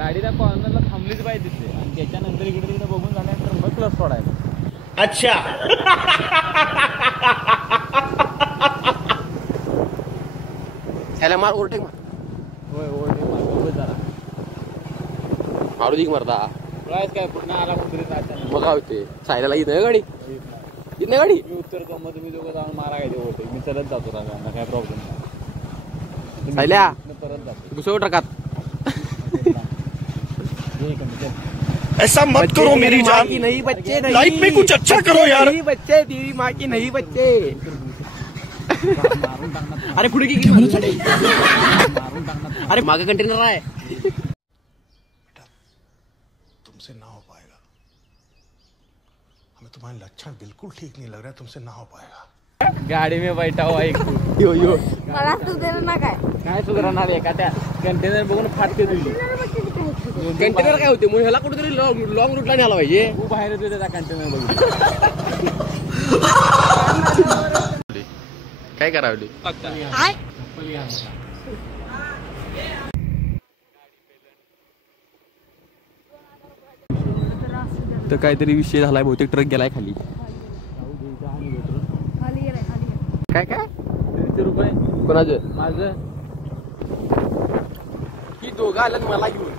गाडी त्या कॉर्नरला थांबलीच पाहिजे तिथे आणि त्याच्यानंतर इकडे तिकडे बघून झाल्यानंतर मग क्लच सोडायला. अच्छा. ह्याला मार ओव्हरटेक मार. होय ओव्हरटेक मार जरा मारू दे मरदा. काय पुन्हा आला कुठेतरी मग काय होते सायला येत नाही गाडी येत नाही गाडी. मी उत्तर मग तुम्ही दोघं जाऊन मारा काय ओव्हरटेक मी चलत जातो राहणार काय प्रॉब्लेम नाही. सायल्या परत जातो घुसव ट्रकात. ऐसा मत करो मेरी जान. नहीं बच्चे नहीं. लाइफ में कुछ अच्छा करो यार. नहीं बच्चे तेरी माँ की नहीं बच्चे. अरे पुढे की अरे मागे कंटेनर आहे. तुमसे ना हो पाएगा. हमें तुम्हारे लक्षण बिल्कुल ठीक नहीं लग रहा है. तुमसे ना हो पाएगा. गाडी में बैठा हुआ एक यो यो मला सुधारणा काय सुधारणार एका त्या कंटेनर बघून फाटते तुझी. कंटेनर काय होते मग ह्याला कुठेतरी लॉंग रूटला न्यायला पाहिजे. तू बाहेर येतो त्या कंटेनर बघून. काय करावली तर काहीतरी विषय झालाय बहुतेक ट्रक गेलाय खाली. काय काय 150 रुपये कोणाचं माझं ही दोघं आल्यात मला घेऊन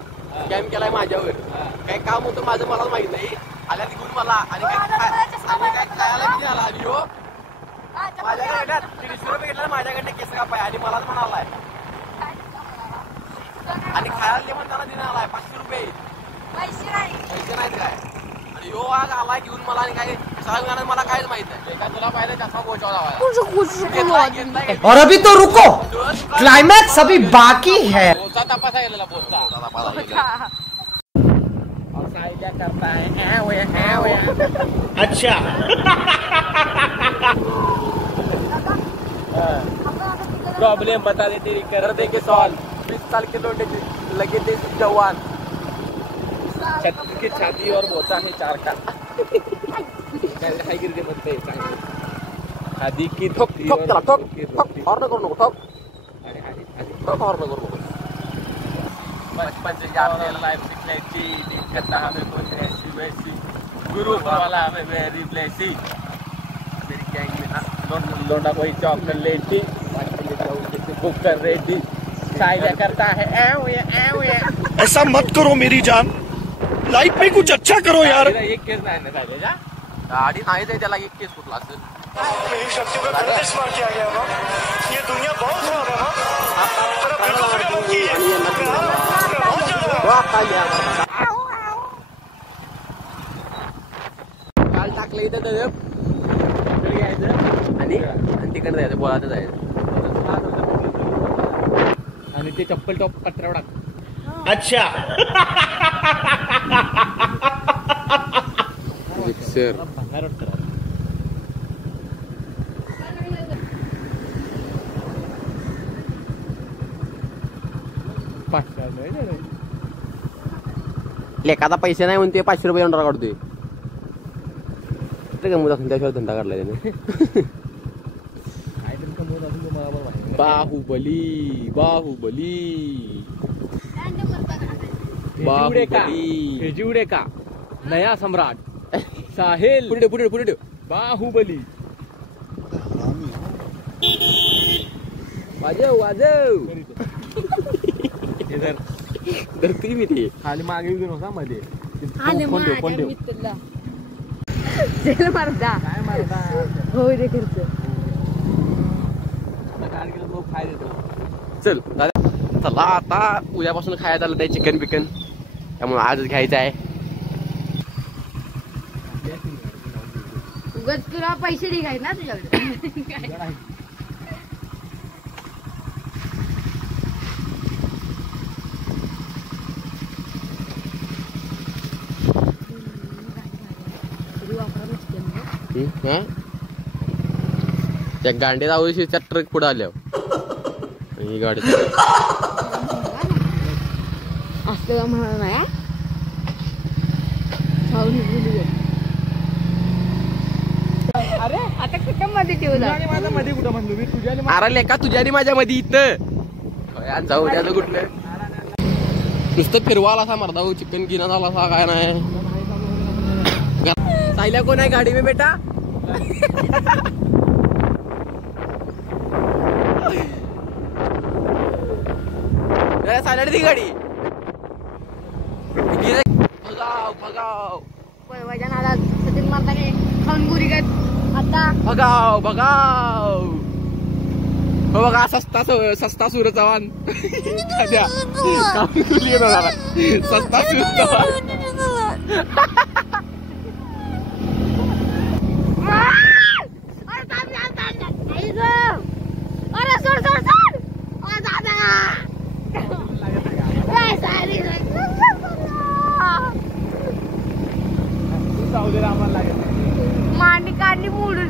कॅम्प केलाय माझ्यावर. काय काम होतं माझं मला माहित नाही. आल्यात घेऊन मला आणि काय खायला किती आला आणि हो माझ्याकडे 300 रुपये घेतला माझ्याकडे केस कापाय आणि मलाच म्हणालाय आणि खायला पण त्याला देणार आलाय 500 रुपये पैसे नाहीत काय. आणि यो आग आलाय घेऊन मला आणि काय सांगणार मला काहीच माहित नाही. एका तुला पाहिलं चष्मा पोहोचवला और अभी तो रुको क्लाइमैक्स अभी बाकी है. पोचा तपासा गेलेला पोचा करता है. अच्छा. प्रॉब्लम बता दे तेरी कर देंगे सॉल्व. 20 साल के लौटे लगे थे जवान. छत की छाती और बोचा है 4 का. काय गिरते म्हणते आधी की ठोक ठोक त्याला ठोक ठोक हॉर्न करू नको ठोक ठोक हॉर्न करू नको. बचपन से आपने लाइफ सिखाई थी दिक्कत हमें कुछ ऐसी वैसी गुरु वाला हमें वेरी ब्लेसिंग. मेरी गैंग में ना लोंडा कोई चॉकलेट थी बुक कर रही थी. साइड करता है ऐसा मत करो मेरी जान. लाइफ में कुछ अच्छा करो यार. एक केस नाही ना सायल्या गाडी नाही जाय त्याला एक केस कुठला असेल. मेरी शक्तियों का गलत इस्तेमाल किया गया ना. ये दुनिया बहुत खराब है काल टाकलं इथं घ्यायचं आणि तिकडे जायचं बोळात जायचं आणि ते चप्पल टॉप कचऱ्यावर टाक. अच्छा. मिक्सर भंगार वाटतं. लेखाचा पैसे नाही म्हणते 500 रुपये अंडर काढतोय. त्याशिवाय धंदा काढला त्याने. बाहुबली बाहुबली बाहुबली जिवडे का नया सम्राट साहिल पुढे पुढे पुढे बाहुबली. वाजव वाजव धरती मी ते खाली मागे घेऊन होता मध्ये चल चला आता उद्यापासून खायला आलं आहे चिकन बिकन त्यामुळे आजच घ्यायचं आहे. उगाच तुला पैसे निघाय ना तुझ्याकडे. त्या गांडे जाऊशी त्या ट्रक पुढे आल्यावर ही गाडी असं म्हणा नाही. अरे आता कुठं मध्ये ठेवला माझ्या मध्ये कुठं म्हणलो मी तुझ्या. अरे लेका तुझ्या आणि माझ्या मध्ये इथं जाऊ द्या कुठलं नुसतं फिरवाला असा मर्दा चिकन गिना झाला असा काय नाही. साहिल्या कोण आहे गाडी में बेटा? सायला ती गाडी भगाव भगाव वजन आला सचिन मारता काय खाऊन गुरी काय आता भगाव भगाव. हो बघा सस्ता सूर चव्हाण. सस्ता सूर चव्हाण. अरे सोड सोड सोड दादा मांडी काढली मोडून.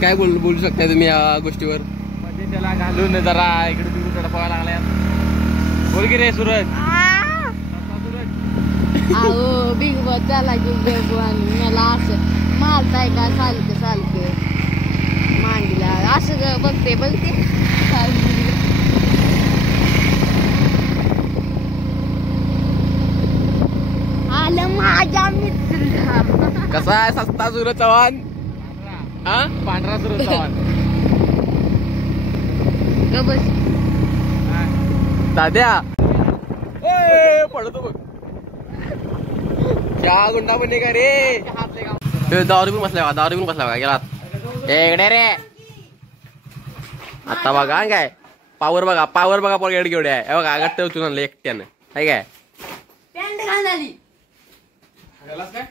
काय बोलू शकता तुम्ही या गोष्टीवर? म्हणजे त्याला घालून जरा इकडे तिकडे तडपायला लागल्या. बोल की रे सूरज. अहो बिग बॉस झाला की मला असं मारताय का सारखं सारखं मांडीला असं बघते बघते. आलं माझ्या मित्र. कसा आहे सस्ता सूर चव्हाण? हा पांढरा सूरज चव्हाण. बस दाद्या पडतो बघ. चहा गुंडा पण का रे? दारू पण बसला का गेला इकडे रे. आता बघा काय पावर बघा पॉकेट केवढे आहे बघा. आगात ठेवतो ना एकट्यानं आहे काय. पॅन्ट घालली काय